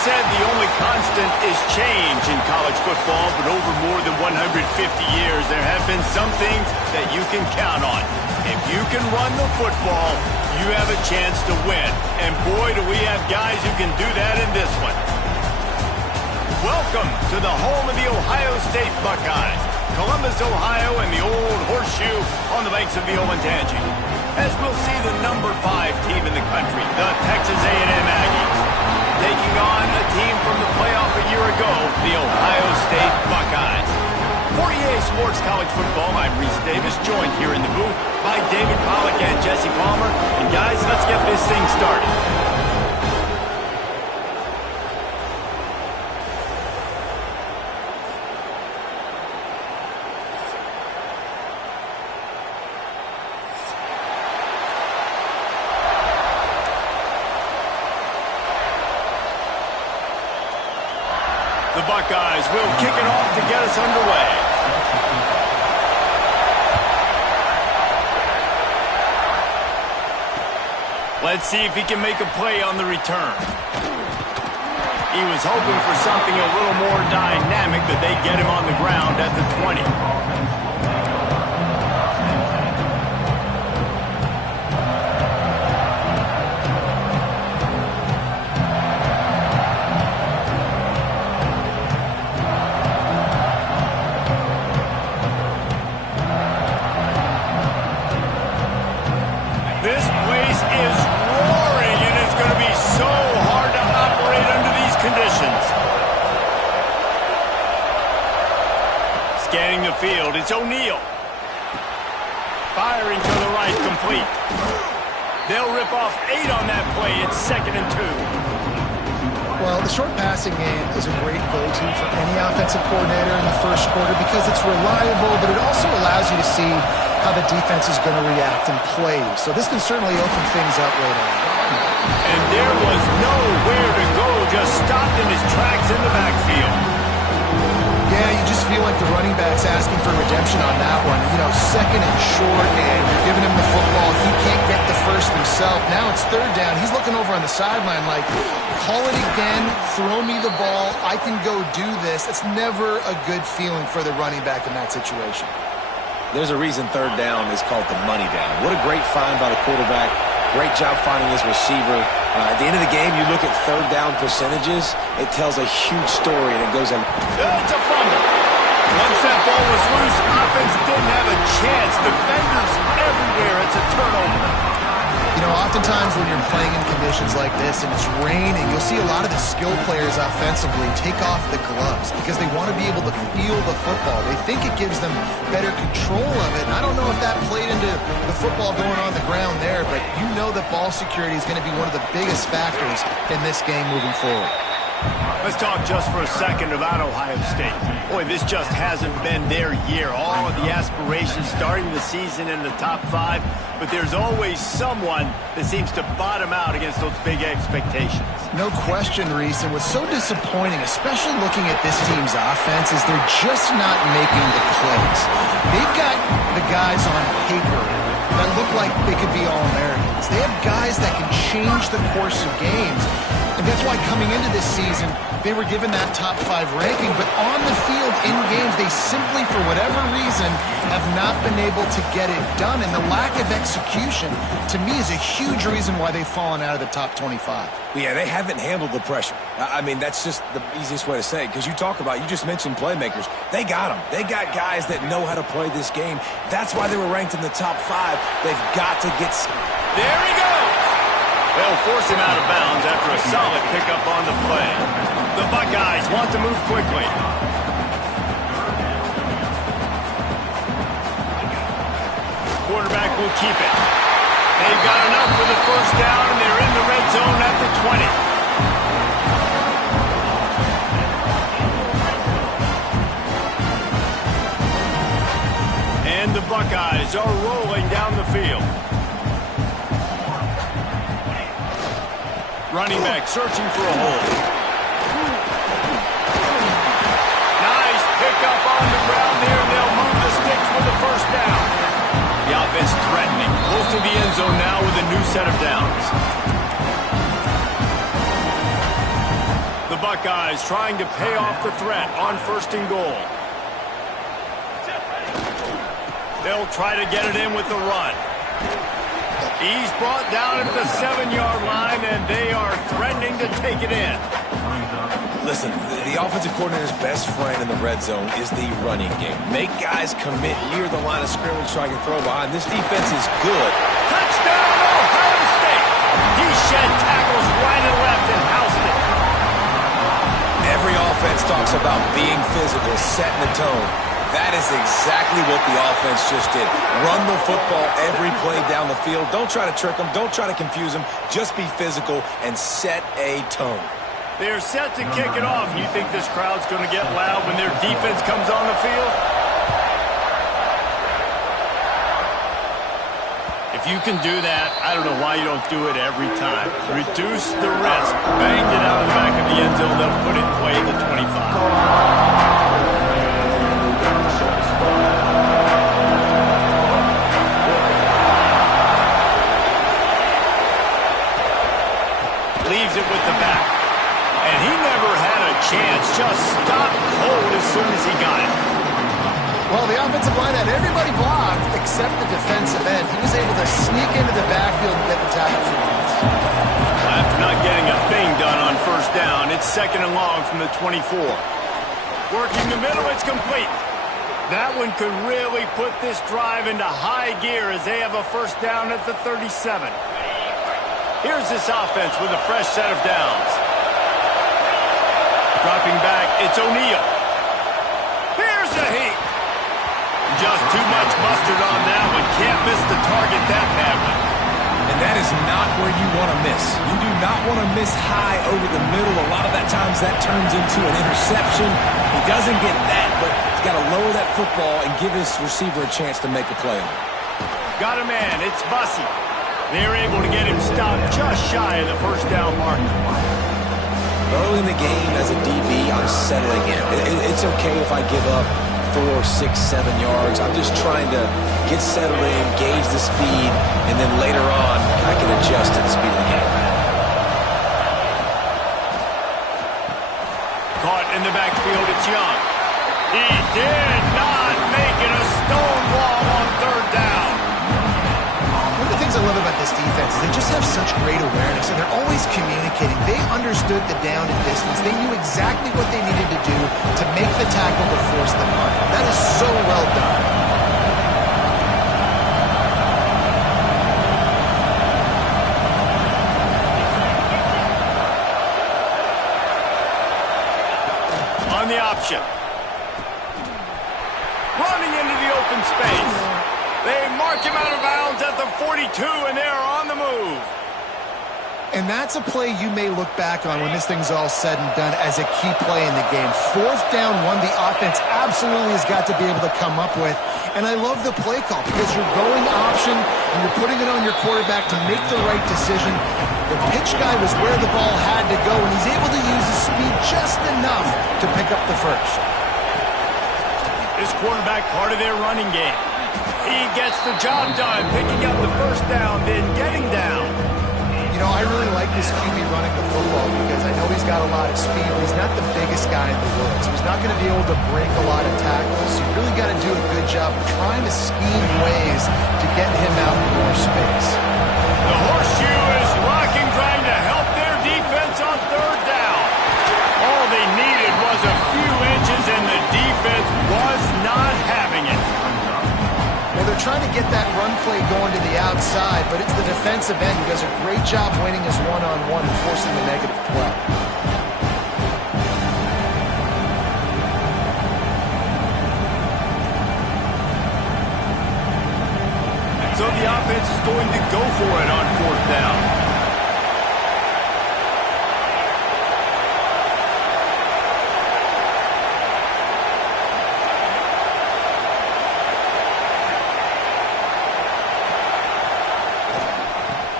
said the only constant is change in college football, but over more than 150 years, there have been some things that you can count on. If you can run the football, you have a chance to win. And boy, do we have guys who can do that in this one. Welcome to the home of the Ohio State Buckeyes, Columbus, Ohio, and the old horseshoe on the banks of the Olentangy. As we'll see the number 5 team in the country, the Texas AM Aggies, taking on a team from the playoff a year ago, the Ohio State Buckeyes. For EA Sports College Football, I'm Reese Davis, joined here in the booth by David Pollack and Jesse Palmer. And guys, let's get this thing started. The Buckeyes will kick it off to get us underway. Let's see if he can make a play on the return. He was hoping for something a little more dynamic, but they get him on the ground at the 20. Scanning the field, it's O'Neal. Firing to the right, complete. They'll rip off 8 on that play. It's 2nd and 2. Well, the short passing game is a great go-to for any offensive coordinator in the first quarter because it's reliable, but it also allows you to see how the defense is going to react and play. So this can certainly open things up later on. And there was nowhere to go, just stopped in his tracks in the backfield. Yeah, you just feel like the running back's asking for redemption on that one. You know, 2nd and short, and you're giving him the football. He can't get the first himself. Now it's 3rd down. He's looking over on the sideline like, call it again, throw me the ball, I can go do this. It's never a good feeling for the running back in that situation. There's a reason 3rd down is called the money down. What a great find by the quarterback. Great job finding his receiver. At the end of the game, you look at 3rd down percentages, it tells a huge story, and it goes on. It's a fumble. Once that ball was loose, offense didn't have a chance. Defenders everywhere. It's a turnover. You know, oftentimes when you're playing in conditions like this and it's raining, you'll see a lot of the skill players offensively take off the gloves because they want to be able to feel the football. They think it gives them better control of it. And I don't know if that played into the football going on the ground there, but you know that ball security is going to be one of the biggest factors in this game moving forward. Let's talk just for a second about Ohio State. Boy, this just hasn't been their year. All of the aspirations starting the season in the top 5, but there's always someone that seems to bottom out against those big expectations. No question, Reese. And what's so disappointing, especially looking at this team's offense, is they're just not making the plays. They've got the guys on paper that look like they could be All-Americans. They have guys that can change the course of games. And that's why coming into this season, they were given that top 5 ranking. But on the field, in games, they simply, for whatever reason, have not been able to get it done. And the lack of execution, to me, is a huge reason why they've fallen out of the top 25. Yeah, they haven't handled the pressure. I mean, that's just the easiest way to say it. Because you just mentioned playmakers. They got them. They got guys that know how to play this game. That's why they were ranked in the top 5. They've got to get... There he goes! They'll force him out of bounds after a solid pickup on the play. The Buckeyes want to move quickly. Quarterback will keep it. They've got enough for the first down, and they're in the red zone at the 20. And the Buckeyes are rolling down the field. Running back searching for a hole. Nice pickup on the ground there, and they'll move the sticks for the first down. The offense threatening, close to the end zone now with a new set of downs. The Buckeyes trying to pay off the threat on 1st and goal. They'll try to get it in with the run. He's brought down at the 7-yard line, and they are threatening to take it in. Listen, the offensive coordinator's best friend in the red zone is the running game. Make guys commit near the line of scrimmage so I can throw behind. This defense is good. Touchdown, Ohio State! He shed tackles right and left and housed it. Every offense talks about being physical, setting the tone. That is exactly what the offense just did. Run the football every play down the field. Don't try to trick them. Don't try to confuse them. Just be physical and set a tone. They're set to kick it off. You think this crowd's going to get loud when their defense comes on the field? If you can do that, I don't know why you don't do it every time. Reduce the risk. Banged it out of the back of the end zone. They'll put it away at the 25. Leaves it with the back. And he never had a chance. Just stopped cold as soon as he got it. Well, the offensive line had everybody blocked except the defensive end. He was able to sneak into the backfield and get the tackle for once. After not getting a thing done on 1st down, it's 2nd and long from the 24. Working the middle, it's complete. That one could really put this drive into high gear as they have a 1st down at the 37. Here's this offense with a fresh set of downs. Dropping back, it's O'Neal. Here's a heat. Just too much mustard on that one. Can't miss the target that badly. And that is not where you want to miss. You do not want to miss high over the middle. A lot of that times that turns into an interception. He doesn't get that, but he's got to lower that football and give his receiver a chance to make a play on it. Got a man. It's Bussey. They're able to get him stopped just shy of the 1st down mark. Early in the game, as a DB, I'm settling in. It's okay if I give up 4, 6, 7 yards. I'm just trying to get settled in, gauge the speed, and then later on, I can adjust to the speed of the game. Caught in the backfield, it's Young. He did not make it a stone wall on 3rd down. One of the things I love about this defense is they just have such great awareness, and they're always communicating. They understood the down and distance. They knew exactly what they needed to do to make the tackle to force the punt. That is so well done. On the option. Running into the open space. They mark him out of bounds at the 42, and they are on the move. And that's a play you may look back on when this thing's all said and done as a key play in the game. 4th down, one the offense absolutely has got to be able to come up with. And I love the play call because you're going option and you're putting it on your quarterback to make the right decision. The pitch guy was where the ball had to go, and he's able to use his speed just enough to pick up the 1st. This quarterback part of their running game. He gets the job done, picking up the 1st down, then getting down. You know, I really like this QB running the football because I know he's got a lot of speed, but he's not the biggest guy in the world. So he's not going to be able to break a lot of tackles. So you really got to do a good job of trying to scheme ways to get him out in more space. The horseshoe is rocking, trying to help their defense on 3rd down. All they needed was a few inches, and the defense was not having it. Well, they're trying to get that run play going to the outside, but it's the defensive end who does a great job winning his one-on-one and forcing the negative play. So the offense is going to go for it on 4th down.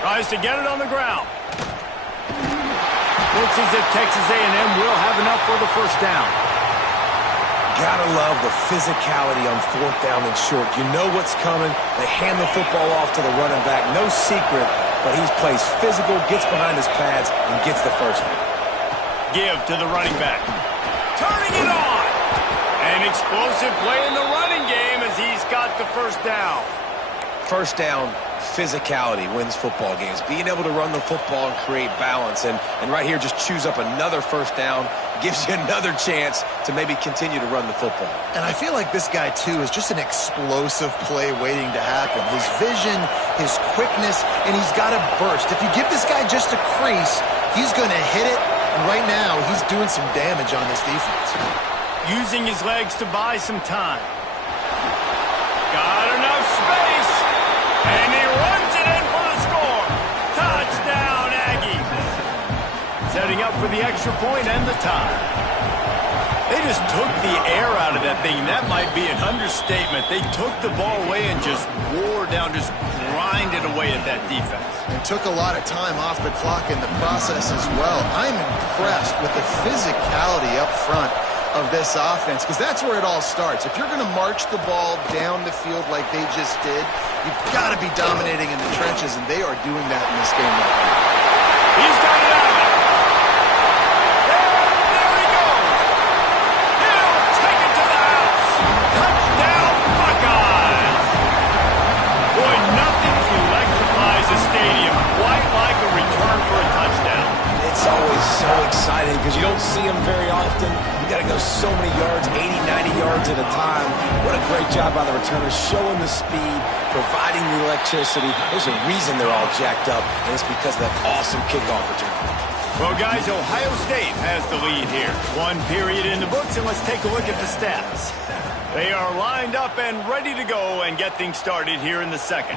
Tries to get it on the ground. Looks as if Texas A&M will have enough for the 1st down. Gotta love the physicality on 4th down and short. You know what's coming. They hand the football off to the running back. No secret, but he plays physical, gets behind his pads, and gets the 1st down. give to the running back. Turning it on. An explosive play in the running game as he's got the first down. First down, physicality wins football games. Being able to run the football and create balance. And right here, just choose up another first down. Gives you another chance to maybe continue to run the football. And I feel like this guy, too, is just an explosive play waiting to happen. His vision, his quickness, and he's got a burst. If you give this guy just a crease, he's going to hit it. And right now, he's doing some damage on this defense. Using his legs to buy some time. Got enough space. And he runs it in for the score. Touchdown, Aggies. Setting up for the extra point and the tie. They just took the air out of that thing. That might be an understatement. They took the ball away and just wore down, just grinded away at that defense. And took a lot of time off the clock in the process as well. I'm impressed with the physicality up front of this offense, because that's where it all starts. If you're going to march the ball down the field like they just did, you've got to be dominating in the trenches, and they are doing that in this game right now. He's got it out. There he goes. He'll take it to the house. Touchdown, Buckeyes. Boy, nothing electrifies a stadium quite like a return for a touchdown. It's always so exciting because you don't see them very often. You got to go so many yards, 80, 90 yards at a time. What a great job by the returners, showing the speed, providing the electricity. There's a reason they're all jacked up, and it's because of that awesome kickoff return. Well, guys, Ohio State has the lead here. One period in the books, and let's take a look at the stats. They are lined up and ready to go and get things started here in the second.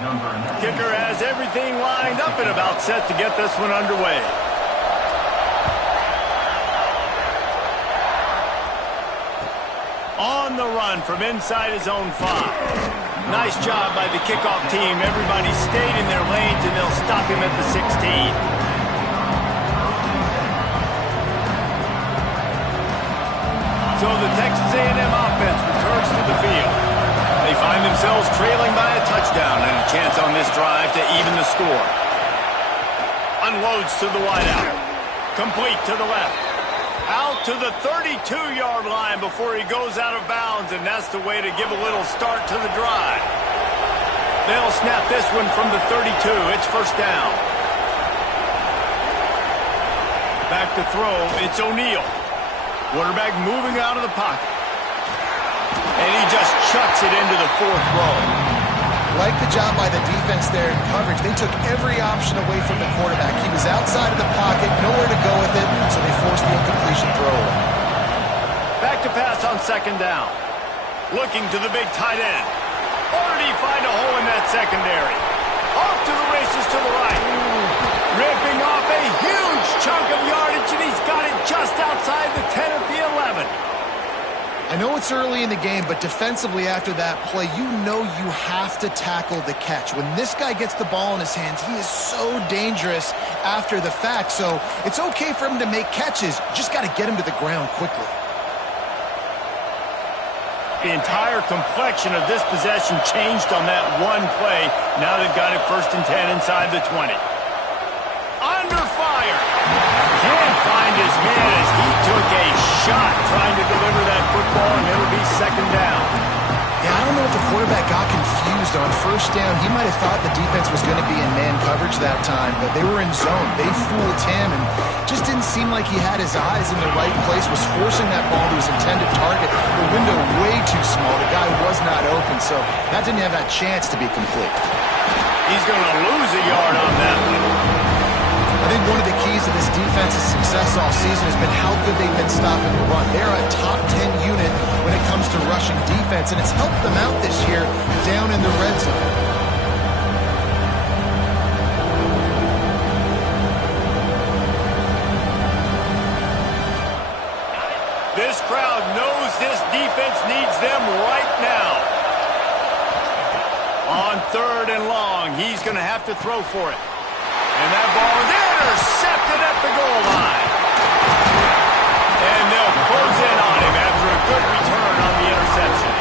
Kicker has everything lined up and about set to get this one underway. On the run from inside his own 5. Nice job by the kickoff team. Everybody stayed in their lanes, and they'll stop him at the 16. So the Texas A&M offense returns to the field. They find themselves trailing by a touchdown and a chance on this drive to even the score. Unloads to the wideout. Complete to the left. Out to the 32-yard line before he goes out of bounds, and that's the way to give a little start to the drive. They'll snap this one from the 32. It's first down. Back to throw. It's O'Neal. Quarterback moving out of the pocket. And he just chucks it into the 4th row. Like the job by the defense there in coverage. They took every option away from the quarterback. He was outside of the pocket, nowhere to go with it, so they forced the incompletion throw. Back to pass on second down. Looking to the big tight end. Or did he find a hole in that secondary? Off to the races to the right. Ripping off a huge chunk of yardage, and he's got it just outside the 10 at the 11. I know it's early in the game, but defensively after that play, you know you have to tackle the catch. When this guy gets the ball in his hands, he is so dangerous after the fact. So it's okay for him to make catches. You just got to get him to the ground quickly. The entire complexion of this possession changed on that one play. Now they've got it 1st and 10 inside the 20. Under fire. Can't find his man as he took a shot trying to deliver that football, and it'll be second down. Yeah, I don't know if the quarterback got confused on first down. He might have thought the defense was going to be in man coverage that time, but they were in zone. They fooled him, and just didn't seem like he had his eyes in the right place, was forcing that ball to his intended target. The window way too small. The guy was not open, so that didn't have that chance to be complete. He's going to lose a yard on that one. I think one of the keys to this defense's success all season has been how good they've been stopping the run. They're a top 10 unit when it comes to rushing defense, and it's helped them out this year down in the red zone. This crowd knows this defense needs them right now. On 3rd and long, he's going to have to throw for it. And that ball is intercepted at the goal line. And they'll close in on him after a good return on the interception.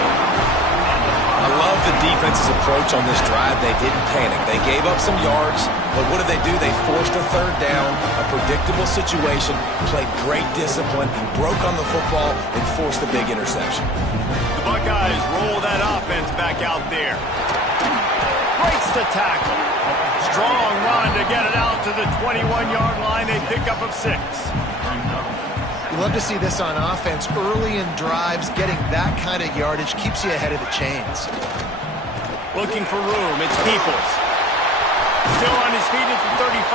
I love the defense defense's approach on this drive. They didn't panic. They gave up some yards, but what did they do? They forced a third down, a predictable situation, played great discipline, broke on the football, and forced the big interception. The Buckeyes roll that offense back out there. Breaks the tackle. Strong run to get it out to the 21-yard line. They pick up of 6. You love to see this on offense. Early in drives, getting that kind of yardage keeps you ahead of the chains. Looking for room. It's Peoples. Still on his feet at the 35.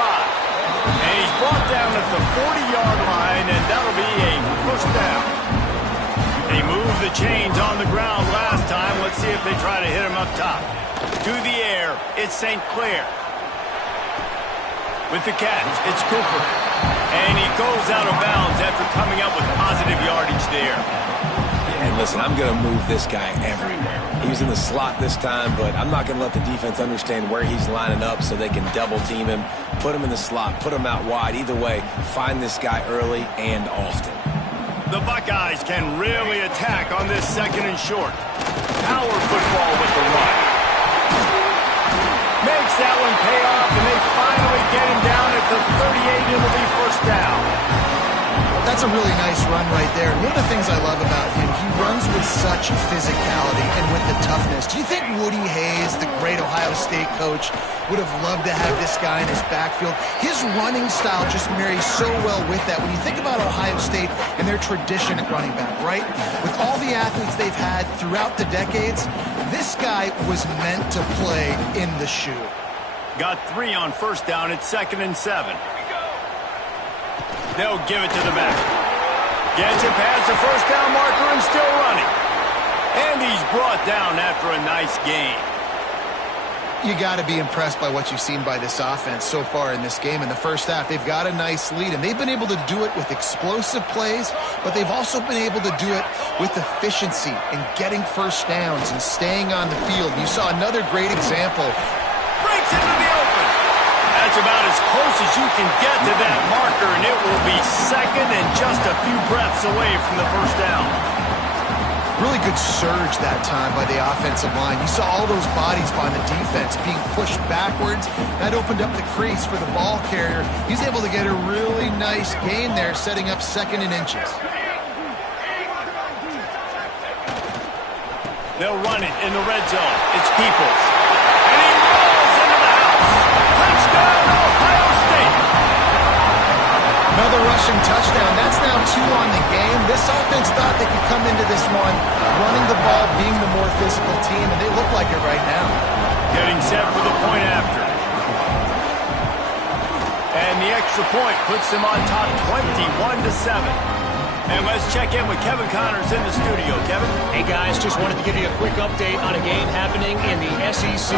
And he's brought down at the 40-yard line, and that'll be a first down. They moved the chains on the ground last time. Let's see if they try to hit him up top. To the air, it's St. Clair. With the catch, it's Cooper. And he goes out of bounds after coming up with positive yardage there. Yeah, and listen, I'm going to move this guy everywhere. He was in the slot this time, but I'm not going to let the defense understand where he's lining up so they can double team him, put him in the slot, put him out wide. Either way, find this guy early and often. The Buckeyes can really attack on this 2nd and short. Power football with the run. Makes that one pay off, and they finally get him down at the 38. It'll be first down. That's a really nice run right there. One of the things I love about him, he runs with such physicality and with the toughness. Do you think Woody Hayes, the great Ohio State coach, would have loved to have this guy in his backfield? His running style just marries so well with that. When you think about Ohio State and their tradition at running back, right? With all the athletes they've had throughout the decades, this guy was meant to play in the shoe. Got 3 on first down. It's 2nd and 7. They'll give it to the back. Gets it past the first down marker and still running. And he's brought down after a nice gain. You got to be impressed by what you've seen by this offense so far in this game. In the first half, they've got a nice lead, and they've been able to do it with explosive plays, but they've also been able to do it with efficiency and getting first downs and staying on the field. You saw another great example. Breaks into the open. That's about as close as you can get to that marker, and it will be 2nd and just a few breaths away from the first down. Really good surge that time by the offensive line. You saw all those bodies by the defense being pushed backwards. That opened up the crease for the ball carrier. He's able to get a really nice gain there, setting up 2nd and inches. They'll run it in the red zone. It's Peoples. And he rolls into the house. Touchdown, Ohio State. Another rushing touchdown. That's now 2 on the game. This offense thought they could come into this one running the ball, being the more physical team, and they look like it right now. Getting set for the point after. And the extra point puts them on top 21-7. And let's check in with Kevin Connors in the studio. Kevin? Hey, guys, just wanted to give you a quick update on a game happening in the SEC.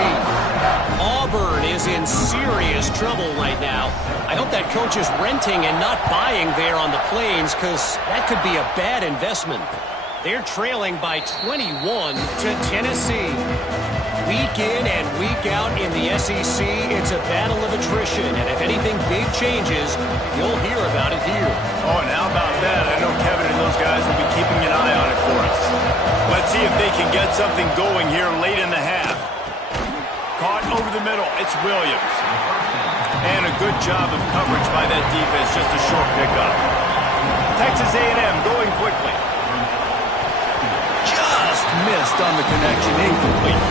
Auburn is in serious trouble right now. I hope that coach is renting and not buying there on the Plains, because that could be a bad investment. They're trailing by 21 to Tennessee. Week in and week out in the SEC, it's a battle of attrition, and if anything big changes, you'll hear about it here. Oh, and how about that? I know Kevin and those guys will be keeping an eye on it for us. Let's see if they can get something going here late in the half. Caught over the middle. It's Williams. And a good job of coverage by that defense, just a short pickup. Texas A&M going quickly. Just missed on the connection, incomplete.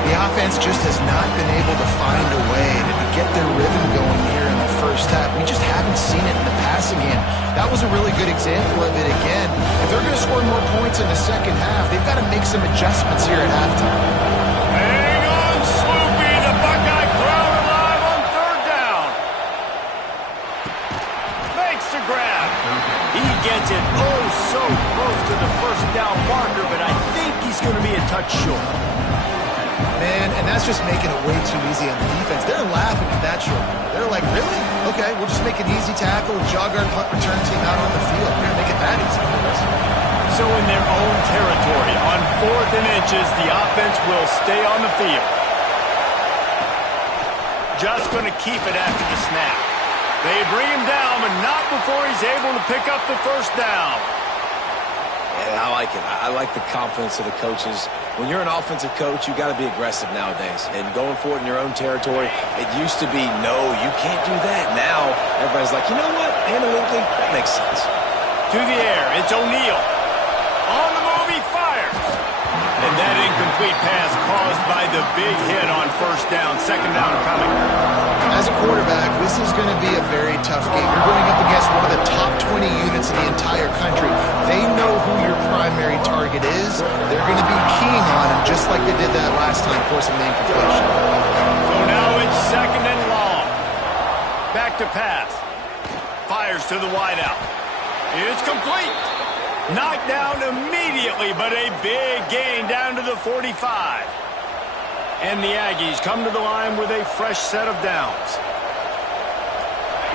The offense just has not been able to find a way to get their rhythm going here in the first half. We just haven't seen it in the passing game. That was a really good example of it again. If they're going to score more points in the second half, they've got to make some adjustments here at halftime. Hang on, Sloopy. The Buckeye crowd alive on 3rd down. Makes the grab. He gets it oh so close to the first down marker, but I think he's going to be a touch short. Man, and that's just making it way too easy on the defense. They're laughing at that short. They're like, really? Okay, we'll just make an easy tackle and jog our punt return team out on the field. We're going to make it that easy for us. So in their own territory, on 4th and inches, the offense will stay on the field. Just going to keep it after the snap. They bring him down, but not before he's able to pick up the first down. Yeah, I like it. I like the confidence of the coaches When you're an offensive coach, you got to be aggressive nowadays. And going for it in your own territory, it used to be, no, you can't do that. Now, everybody's like, you know what? Analytically, that makes sense. To the air, it's O'Neal. On the move, he fires. And that incomplete pass caused by the big hit on first down. Second down coming. As a quarterback, this is going to be a very tough game. You're going up against one of the top 20 units in the entire country. They know who your primary target is. They're going to be keying on him, just like they did that last time, forcing the incompletion. So now it's second and long. Back to pass. Fires to the wideout. It's complete. Knocked down immediately, but a big gain down to the 45. And the Aggies come to the line with a fresh set of downs.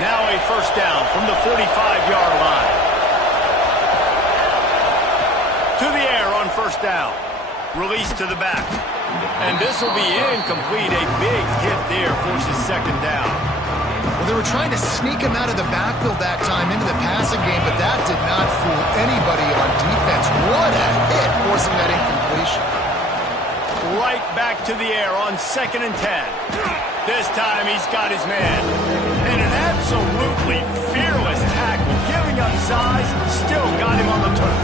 Now a first down from the 45-yard line. To the air on first down. Release to the back. And this will be incomplete. A big hit there forces second down. Well, they were trying to sneak him out of the backfield that time into the passing game, but that did not fool anybody on defense. What a hit, forcing that incompletion. Right back to the air on second and 10. This time he's got his man. And an absolutely fearless tackle, giving up size, still got him on the turf.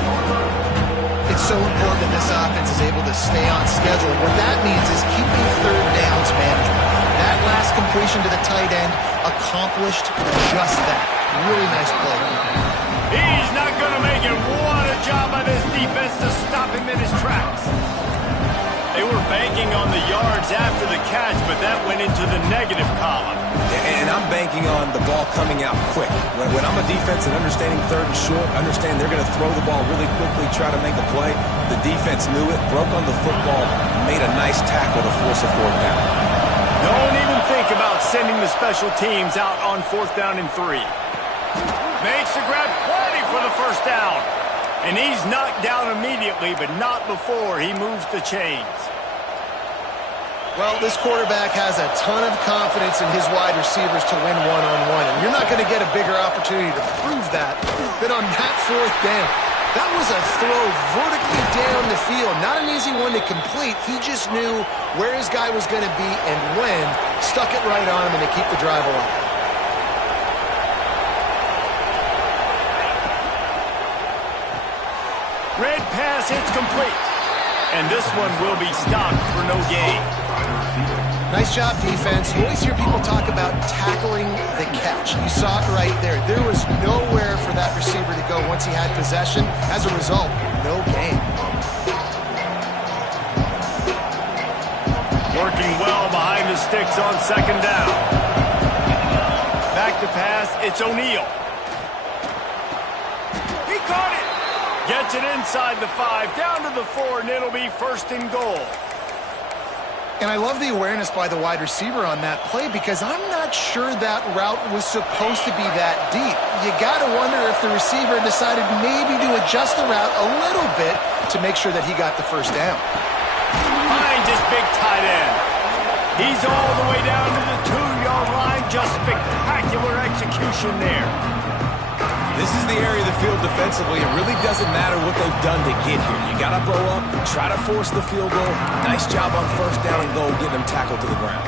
It's so important that this offense is able to stay on schedule. What that means is keeping third downs manageable. That last completion to the tight end accomplished just that. Really nice play. He's not going to make it. What a job by this defense to stop him in his tracks. They were banking on the yards after the catch, but that went into the negative column. And I'm banking on the ball coming out quick. When I'm a defense and understanding third and short, understand they're going to throw the ball really quickly, try to make a play. The defense knew it, broke on the football, made a nice tackle to force a fourth down. Don't even think about sending the special teams out on fourth down and 3. Makes the grab plenty for the first down. And he's knocked down immediately, but not before he moves the chains. Well, this quarterback has a ton of confidence in his wide receivers to win one-on-one, and you're not going to get a bigger opportunity to prove that than on that fourth down. That was a throw vertically down the field. Not an easy one to complete. He just knew where his guy was going to be and when, stuck it right on him, and they keep the drive alive. Red pass, it's complete. And this one will be stopped for no gain. Nice job, defense. You always hear people talk about tackling the catch. You saw it right there. There was nowhere for that receiver to go once he had possession. As a result, no gain. Working well behind the sticks on second down. Back to pass, it's O'Neal. He caught it. Gets it inside the 5, down to the 4, and it'll be first and goal. And I love the awareness by the wide receiver on that play because I'm not sure that route was supposed to be that deep. You got to wonder if the receiver decided maybe to adjust the route a little bit to make sure that he got the first down. Finds his big tight end. He's all the way down to the 2-yard line. Just spectacular execution there. This is the area of the field defensively. It really doesn't matter what they've done to get here. You got to blow up, try to force the field goal. Nice job on first down and goal, getting them tackled to the ground.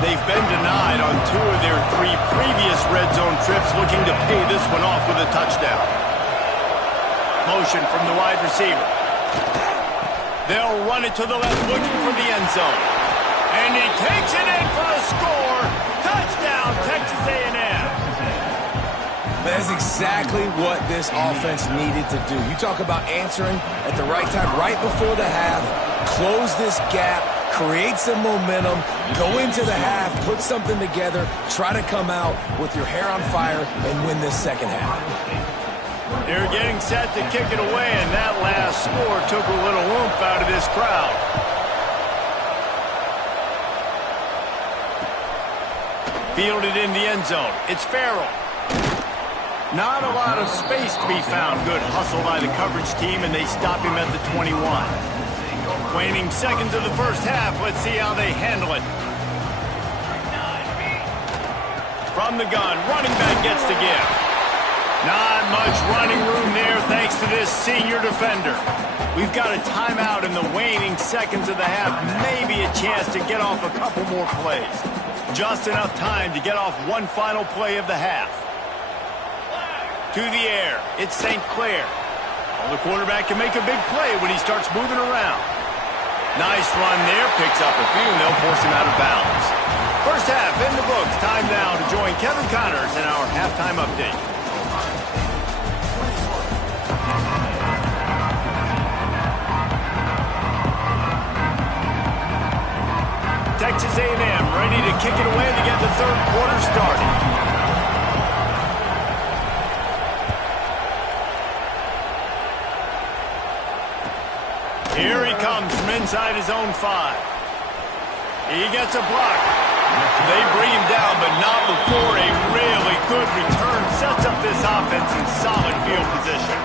They've been denied on 2 of their 3 previous red zone trips, looking to pay this one off with a touchdown. Motion from the wide receiver. They'll run it to the left, looking for the end zone. And he takes it in for a score. Touchdown, Texas A&M. That's exactly what this offense needed to do. You talk about answering at the right time, right before the half, close this gap, create some momentum, go into the half, put something together, try to come out with your hair on fire and win this second half. They're getting set to kick it away, and that last score took a little oomph out of this crowd. Fielded in the end zone. It's Farrell. Not a lot of space to be found. Good hustle by the coverage team, and they stop him at the 21. Waning seconds of the first half. Let's see how they handle it. From the gun, running back gets to give. Not much running room there thanks to this senior defender. We've got a timeout in the waning seconds of the half. Maybe a chance to get off a couple more plays. Just enough time to get off one final play of the half. To the air. It's St. Clair. Well, the quarterback can make a big play when he starts moving around. Nice run there. Picks up a few, and they'll force him out of bounds. First half in the books. Time now to join Kevin Connors in our halftime update. Texas A&M ready to kick it away to get the third quarter started. Here he comes from inside his own 5. He gets a block. They bring him down, but not before a really good return sets up this offense in solid field position.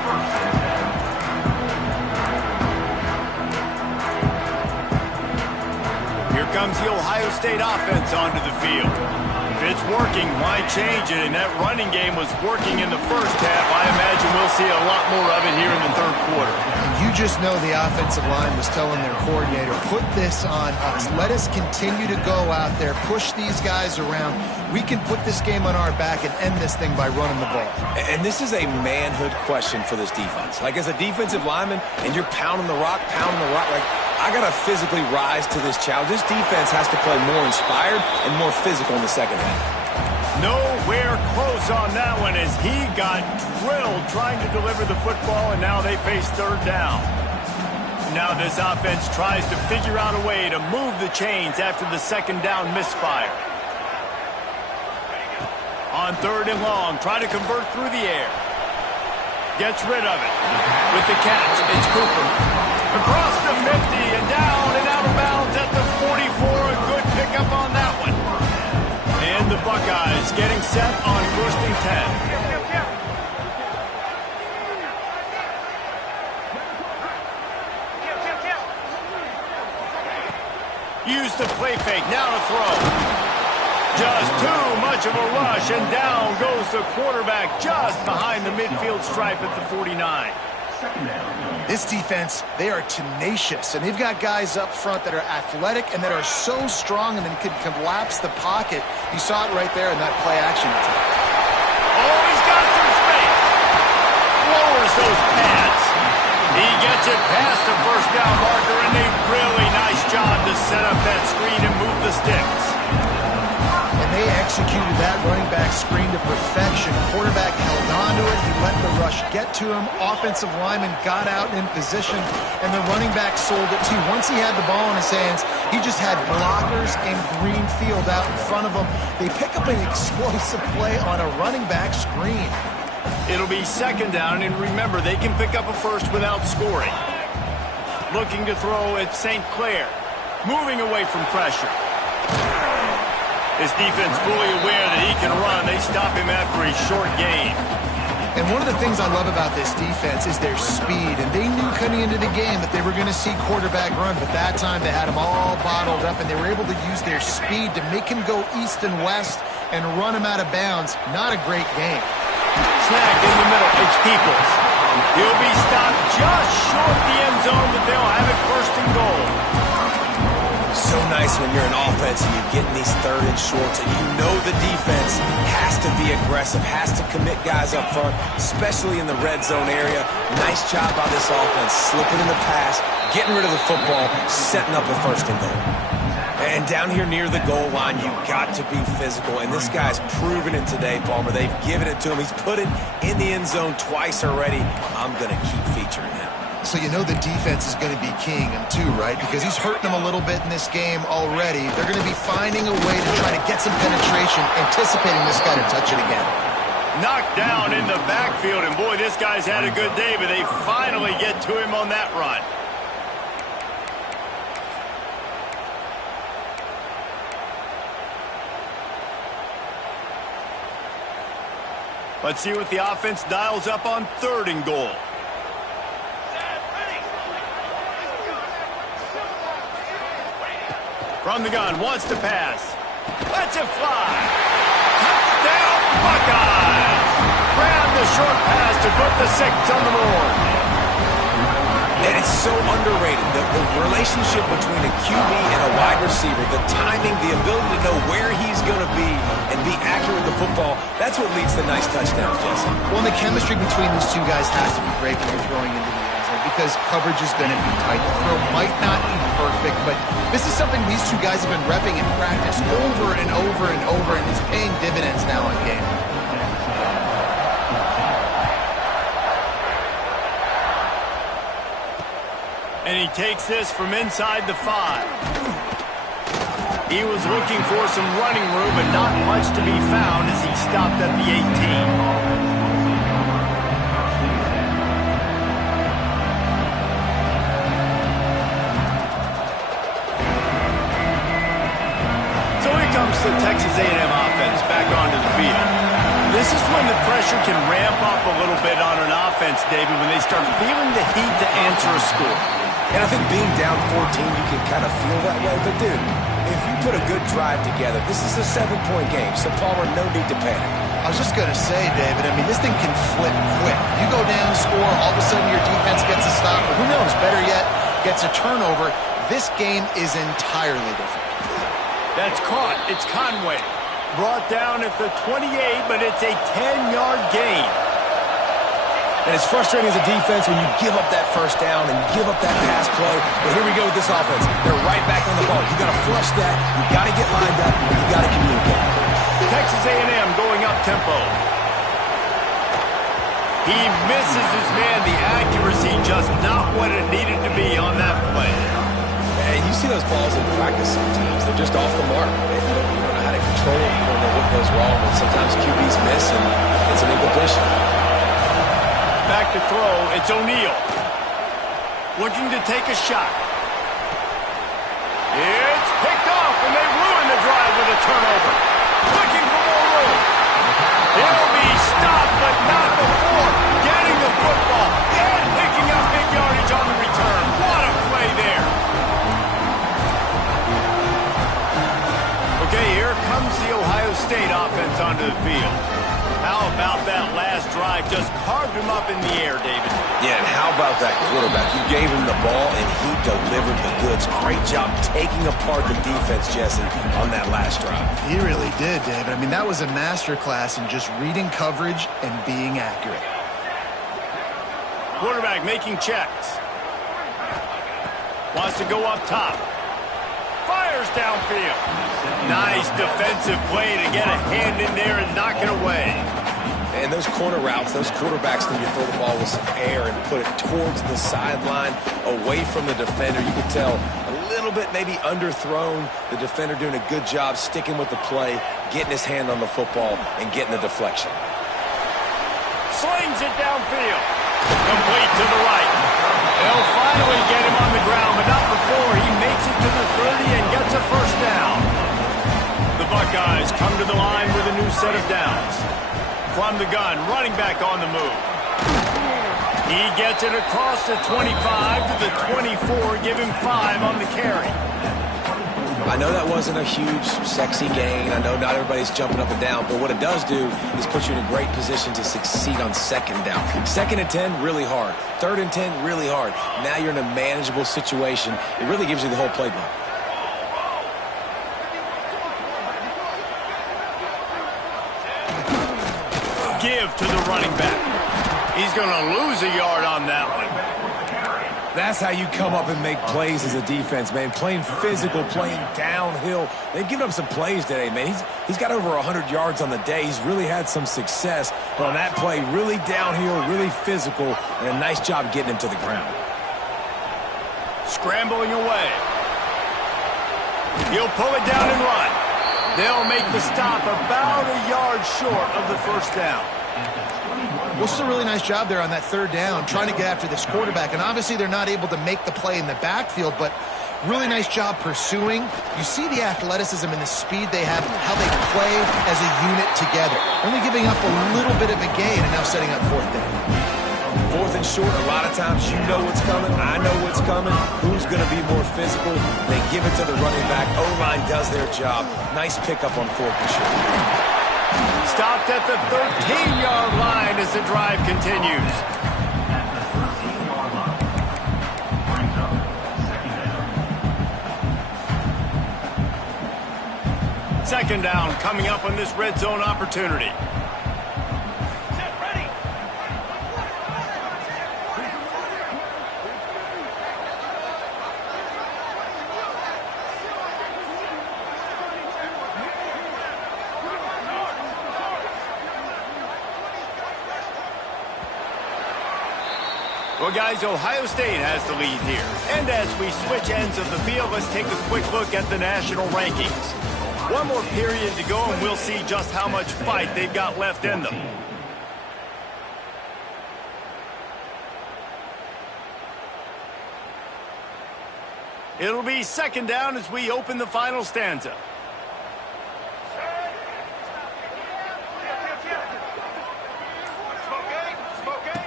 Here comes the Ohio State offense onto the field. If it's working, why change it? And that running game was working in the first half. I imagine we'll see a lot more of it here in the third quarter. And you just know the offensive line was telling their coordinator, put this on us. Let us continue to go out there, push these guys around. We can put this game on our back and end this thing by running the ball. And this is a manhood question for this defense. Like, as a defensive lineman, and you're pounding the rock, like, I got to physically rise to this challenge. This defense has to play more inspired and more physical in the second half. Nowhere close on that one as he got drilled trying to deliver the football, and now they face third down. Now this offense tries to figure out a way to move the chains after the second down misfire. On third and long, try to convert through the air. Gets rid of it. With the catch, it's Cooper. Across the 50 and down and out of bounds at the 44. A good pickup on that one. And the Buckeyes getting set on first and 10. Use the play fake. Now to throw. Just too much of a rush, and down goes the quarterback just behind the midfield stripe at the 49. This defense, they are tenacious, and they've got guys up front that are athletic and that are so strong and then can collapse the pocket. You saw it right there in that play action attack. Oh, he's got some space. Lowers those pads. He gets it past the first down marker, and a really nice job to set up that screen and move the sticks. They executed that running back screen to perfection. Quarterback held on to it. He let the rush get to him. Offensive lineman got out in position, and the running back sold it too. Once he had the ball in his hands, he just had blockers and green field out in front of him. They pick up an explosive play on a running back screen. It'll be second down, and remember, they can pick up a first without scoring. Looking to throw at St. Clair. Moving away from pressure. His defense fully aware that he can run. They stop him after a short gain. And one of the things I love about this defense is their speed. And they knew coming into the game that they were going to see quarterback run. But that time they had him all bottled up, and they were able to use their speed to make him go east and west and run him out of bounds. Not a great game. Snagged in the middle. It's Peoples. He'll be stopped just short the end zone, but they'll have it first and goal. So nice when you're an offense and you're getting these third and shorts, and you know the defense has to be aggressive, has to commit guys up front, especially in the red zone area. Nice job by this offense, slipping in the pass, getting rid of the football, setting up a first and goal. And down here near the goal line, you've got to be physical, and this guy's proven it today, Palmer. They've given it to him. He's put it in the end zone twice already. I'm going to keep featuring him. So you know the defense is going to be keying him too, right? Because he's hurting them a little bit in this game already. They're going to be finding a way to try to get some penetration, anticipating this guy to touch it again. Knocked down in the backfield, and boy, this guy's had a good day, but they finally get to him on that run. Let's see what the offense dials up on third and goal. From the gun, wants to pass. Lets it fly. Touchdown, Buckeyes! Grab the short pass to put the 6 on the board. And it's so underrated. The relationship between a QB and a wide receiver, the timing, the ability to know where he's going to be and be accurate with the football, that's what leads to nice touchdowns, Jesse. Well, the chemistry between these two guys has to be great when you're throwing into the end zone because coverage is going to be tight. The throw might not be perfect, but this is something these two guys have been repping in practice over and over and over, and it's paying dividends now in game. And he takes this from inside the 5. He was looking for some running room, but not much to be found as he stopped at the 18. Comes the Texas A&M offense back onto the field. This is when the pressure can ramp up a little bit on an offense, David, when they start feeling the heat to answer a score. And I think being down 14, you can kind of feel that way. But, dude, if you put a good drive together, this is a 7-point game. So, Palmer, no need to panic. I was just going to say, David, I mean, this thing can flip quick. You go down, score, all of a sudden your defense gets a stop. Or who knows, better yet, gets a turnover. This game is entirely different. That's caught. It's Conway. Brought down at the 28, but it's a 10-yard gain. And it's frustrating as a defense when you give up that first down and you give up that pass play. But here we go with this offense. They're right back on the ball. You got to flush that. You got to get lined up. And you got to communicate. Texas A&M going up tempo. He misses his man. The accuracy just not what it needed to be on that play. And you see those balls in practice sometimes. They're just off the mark. You don't know how to control it. You don't know what goes wrong. And sometimes QBs miss, and it's an incompletion. Back to throw. It's O'Neal. Looking to take a shot. It's picked off, and they ruin the drive with a turnover. Looking for more room. He'll be stopped, but not before getting the football and picking up big yardage on the return. What a play there. Okay, here comes the Ohio State offense onto the field. How about that last drive? Just carved him up in the air, David. Yeah, and how about that quarterback? You gave him the ball, and he delivered the goods. Great job taking apart the defense, Jesse, on that last drive. He really did, David. I mean, that was a masterclass in just reading coverage and being accurate. Quarterback making checks. Wants to go up top. Fires downfield. Nice defensive play to get a hand in there and knock it away. And those corner routes, those quarterbacks need to throw the ball with some air and put it towards the sideline, away from the defender. You can tell a little bit maybe underthrown. The defender doing a good job sticking with the play, getting his hand on the football, and getting the deflection. Slings it downfield. Complete to the right. They'll finally get him on the ground, but not before he makes it to the 30 and gets a first down. The Buckeyes come to the line with a new set of downs. From the gun, running back on the move. He gets it across the 25 to the 24, give him 5 on the carry. I know that wasn't a huge, sexy gain. I know not everybody's jumping up and down, but what it does do is put you in a great position to succeed on second down. 2nd and 10, really hard. 3rd and 10, really hard. Now you're in a manageable situation. It really gives you the whole playbook. Give to the running back. He's going to lose a yard on that one. That's how you come up and make plays as a defense, man. Playing physical, playing downhill. They've given up some plays today, man. He's got over 100 yards on the day. He's really had some success. But on that play, really downhill, really physical, and a nice job getting him to the ground. Scrambling away. He'll pull it down and run. They'll make the stop about a yard short of the first down. Well, it's a really nice job there on that 3rd down, trying to get after this quarterback. And obviously they're not able to make the play in the backfield, but really nice job pursuing. You see the athleticism and the speed they have, how they play as a unit together. Only giving up a little bit of a gain and now setting up 4th down. 4th and short, a lot of times you know what's coming. I know what's coming. Who's going to be more physical? They give it to the running back. O-line does their job. Nice pickup on 4th and short. Stopped at the 13-yard line as the drive continues. Second down coming up on this red zone opportunity. Well, guys, Ohio State has the lead here. And as we switch ends of the field, let's take a quick look at the national rankings. One more period to go, and we'll see just how much fight they've got left in them. It'll be second down as we open the final stanza.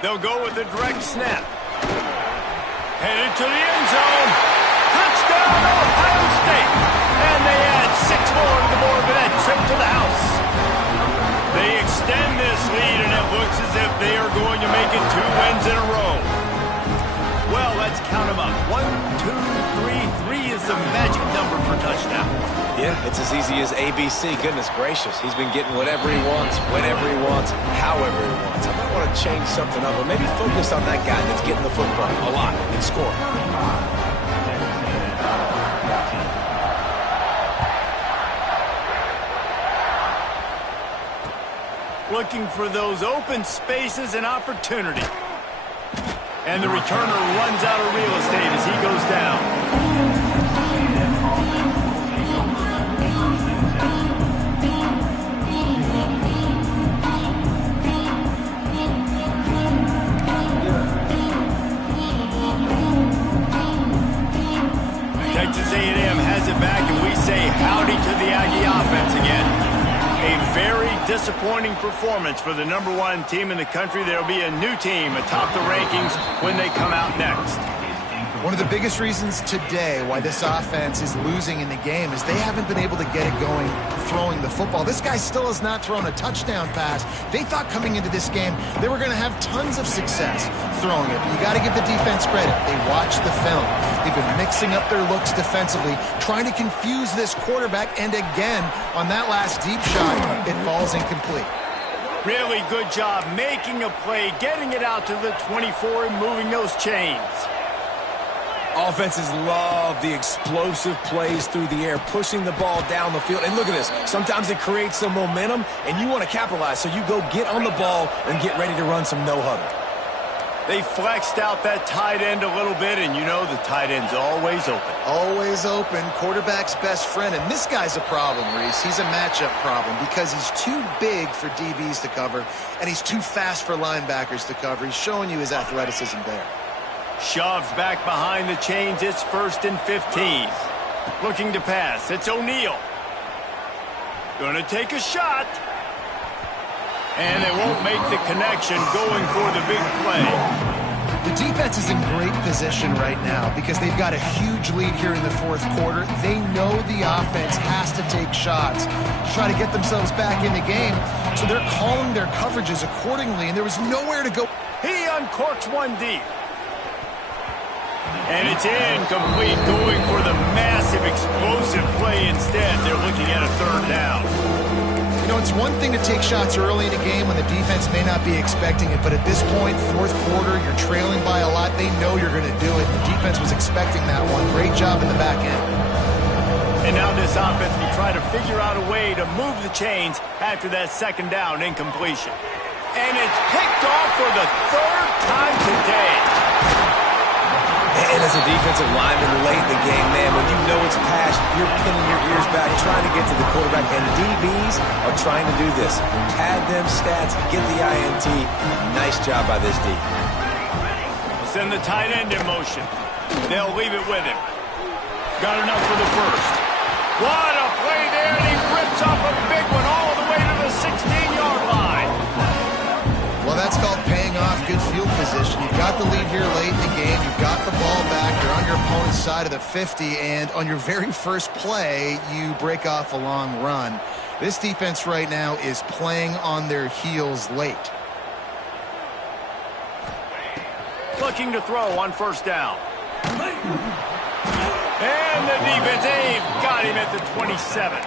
They'll go with a direct snap. Headed to the end zone. Touchdown, Ohio State. And they add 6 more to the board for that trip to the house. They extend this lead, and it looks as if they are going to make it 2 wins in a row. Well, let's count them up. 1, 2, 3. 3 is the magic number for touchdown. Yeah, it's as easy as ABC. Goodness gracious. He's been getting whatever he wants, whenever he wants, however he wants. I might want to change something up, or maybe focus on that guy that's getting the football a lot and scoring. Looking for those open spaces and opportunity. And the returner runs out of real estate as he goes down. Texas A&M has it back, and we say howdy to the Aggie offense again. A very disappointing performance for the #1 team in the country. There'll be a new team atop the rankings when they come out next. One of the biggest reasons today why this offense is losing in the game is they haven't been able to get it going throwing the football. This guy still has not thrown a touchdown pass. They thought coming into this game they were going to have tons of success throwing it. You got to give the defense credit. They watched the film. They've been mixing up their looks defensively, trying to confuse this quarterback, and again, on that last deep shot, it falls incomplete. Really good job making a play, getting it out to the 24 and moving those chains. Offenses love the explosive plays through the air, pushing the ball down the field. And look at this. Sometimes it creates some momentum, and you want to capitalize. So you go get on the ball and get ready to run some no-huddle. They flexed out that tight end a little bit, and you know the tight end's always open. Always open, quarterback's best friend. And this guy's a problem, Reese. He's a matchup problem because he's too big for DBs to cover, and he's too fast for linebackers to cover. He's showing you his athleticism there. Shoves back behind the chains. It's 1st and 15. Looking to pass. It's O'Neal. Gonna take a shot. And they won't make the connection, going for the big play. The defense is in great position right now because they've got a huge lead here in the 4th quarter. They know the offense has to take shots to try to get themselves back in the game. So they're calling their coverages accordingly, and there was nowhere to go. He uncorks one deep. And it's incomplete, going for the massive explosive play instead. They're looking at a 3rd down. You know, it's one thing to take shots early in a game when the defense may not be expecting it, but at this point, 4th quarter, you're trailing by a lot. They know you're going to do it. The defense was expecting that one. Great job in the back end. And now this offense will try to figure out a way to move the chains after that 2nd down incompletion. And it's picked off for the 3rd time today. And as a defensive lineman late in the game, man, when you know it's pass, you're pinning your ears back, trying to get to the quarterback. And DBs are trying to do this. Pad them stats, get the INT. Nice job by this D. Send the tight end in motion. They'll leave it with him. Got enough for the 1st. What a play there, and he rips off a big one all the way to the 16-yard line. Well, that's called paying off good field field position. You've got the lead here late in the game. You've got the ball back. You're on your opponent's side of the 50, and on your very first play, you break off a long run. This defense right now is playing on their heels late. Looking to throw on first down. And the defense got him at the 27.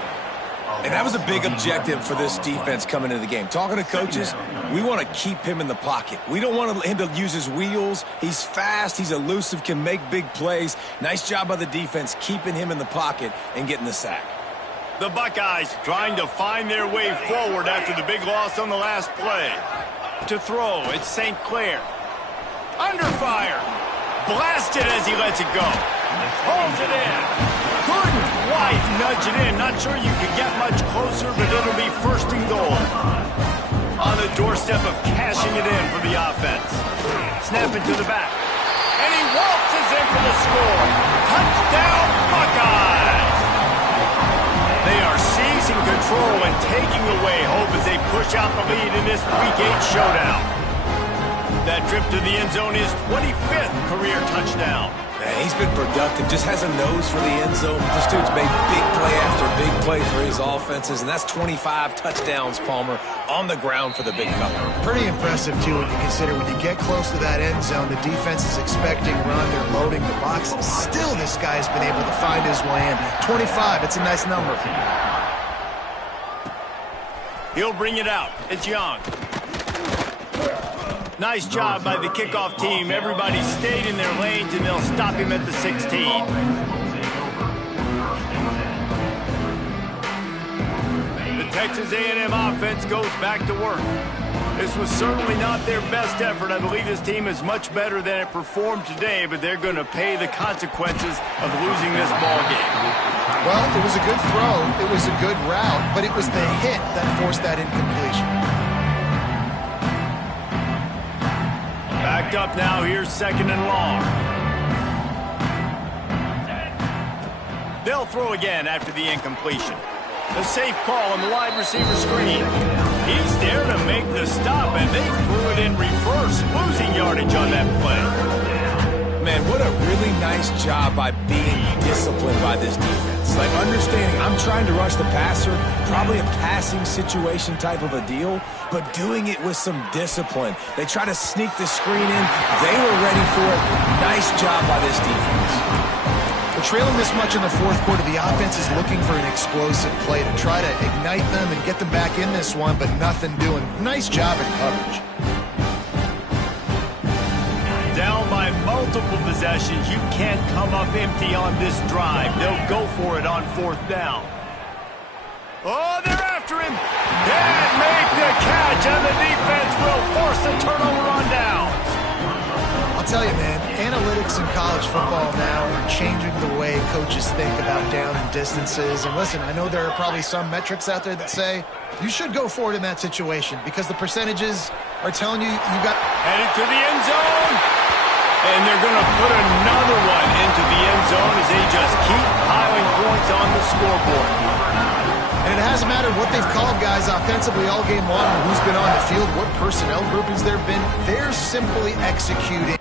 And that was a big objective for this defense coming into the game. Talking to coaches, we want to keep him in the pocket. We don't want him to use his wheels. He's fast. He's elusive, can make big plays. Nice job by the defense keeping him in the pocket and getting the sack. The Buckeyes trying to find their way forward after the big loss on the last play. To throw, it's St. Clair. Under fire. Blasted as he lets it go. Holds it in. Couldn't quite nudge it in. Not sure you could get much closer, but it'll be first and goal. On the doorstep of cashing it in for the offense. Snap it to the back. And he waltzes in for the score. Touchdown, Buckeyes! They are seizing control and taking away hope as they push out the lead in this Week 8 showdown. That trip to the end zone is 25th career touchdown. Man, he's been productive, just has a nose for the end zone. This dude's made big play after big play for his offenses, and that's 25 touchdowns, Palmer, on the ground for the big fella. Pretty impressive, too, when you consider when you get close to that end zone, the defense is expecting run, they're loading the box. Still, this guy's been able to find his way in. 25, it's a nice number. He'll bring it out. It's Young. Nice job by the kickoff team. Everybody stayed in their lanes, and they'll stop him at the 16. The Texas A&M offense goes back to work. This was certainly not their best effort. I believe this team is much better than it performed today, but they're going to pay the consequences of losing this ball game. Well, it was a good throw. It was a good route, but it was the hit that forced that incompletion. Backed up now, here's second and long. They'll throw again after the incompletion. The safe call on the wide receiver screen. He's there to make the stop, and they threw it in reverse, losing yardage on that play. Man, what a really nice job by being disciplined by this defense. Like understanding I'm trying to rush the passer, probably a passing situation type of a deal, but doing it with some discipline. They try to sneak the screen in. They were ready for it. Nice job by this defense. We're trailing this much in the fourth quarter. The offense is looking for an explosive play to try to ignite them and get them back in this one, but nothing doing. Nice job in coverage. Down by multiple possessions. You can't come up empty on this drive. They'll go for it on fourth down. Oh, they're after him. Can't make the catch, and the defense will force the turnover on downs. I'll tell you, man, analytics in college football now are changing the way coaches think about down and distances. And listen, I know there are probably some metrics out there that say you should go for it in that situation because the percentages are telling you got... Headed to the end zone. And they're going to put another one into the end zone as they just keep piling points on the scoreboard. And it hasn't mattered what they've called guys offensively all game long, or who's been on the field, what personnel groupings there have been. They're simply executing.